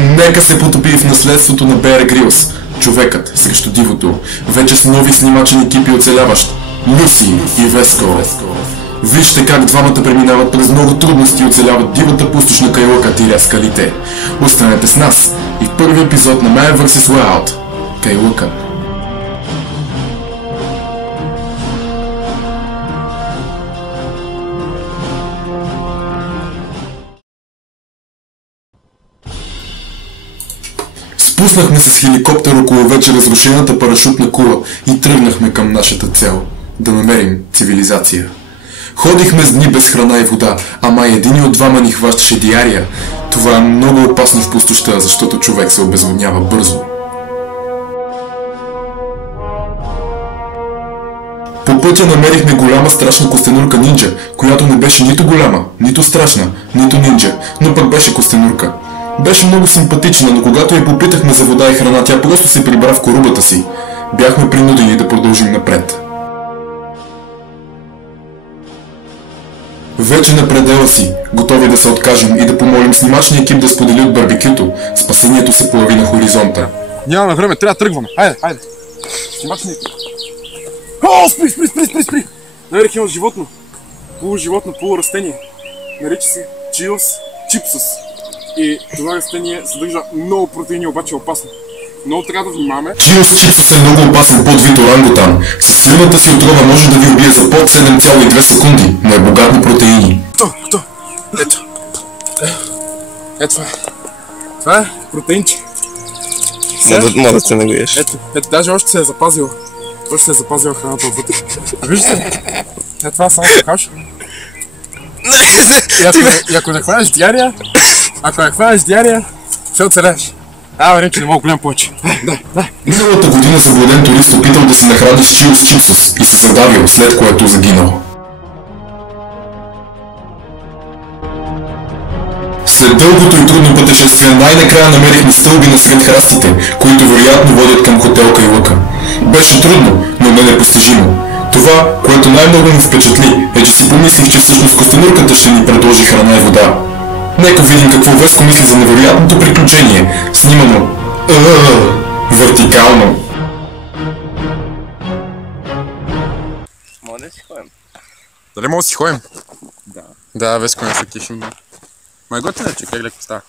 Нека се потопи в наследството на Беар Грилс. Човекът срещу дивото. Вече с нови снимачен екипи оцеляващ. Люси и Веско. Вижте как двамата преминават през много трудности и оцеляват дивата пустошна Кайлъка тиря скалите. Останете с нас и в първи епизод на Man vs. Wild. Кайлъка. Спуснахме се с хеликоптер около вече разрушената парашютна кула и тръгнахме към нашата цел – да намерим цивилизация. Ходихме с дни без храна и вода, ама един от двама ни хващаше диария. Това е много опасно в пустошта, защото човек се обезводнява бързо. По пътя намерихме голяма страшна костенурка нинджа, която не беше нито голяма, нито страшна, нито нинджа, но пък беше костенурка. Беше много симпатична, но когато я попитахме за вода и храна, тя просто се прибра в корубата си. Бяхме принудени да продължим напред. Вече на предела си, готови да се откажем и да помолим снимачния екип да сподели от барбекюто, спасението се появи на хоризонта. Нямаме време, трябва да тръгваме. Хайде. Снимачния екип. О, спри! Намерих едно животно. Полуживотно, полурастение. Нарича се Чиос чипсус. И това растение съдържа много протеини, обаче е опасно. Много трябва да внимаваме. Чиос чипсус е много опасен подвид орангутан. Със силната си отрова може да ви убие за под 7,2 секунди, но е богат на протеини. Ето. Това е протеинче. Мога да се нагоеш. Ето, даже още се е запазила. Още се е запазила храната отвътре. Виждате? Ето това само каш. И ако не хванеш диария, ще оцелеш. Рече, не мога голям повече. Да. Миналата година заблуден турист опитал да се нахрани с Чиос чипсус и се задавил, след което загинал. След дългото и трудно пътешествие най-накрая намерихме стълби насред храстите, които вероятно водят към хотел Кайлъка. Беше трудно, но не непостижимо. Това, което най-много ми впечатли, е, че си помислих, че всъщност костенурката ще ни предложи храна и вода. Нека видим какво Веско мисли за невероятното приключение, снимано вертикално. Може да си ходим? Дали мога да си ходим? Да. Да, Веско не се кишим. Ма е готина, че как леко става.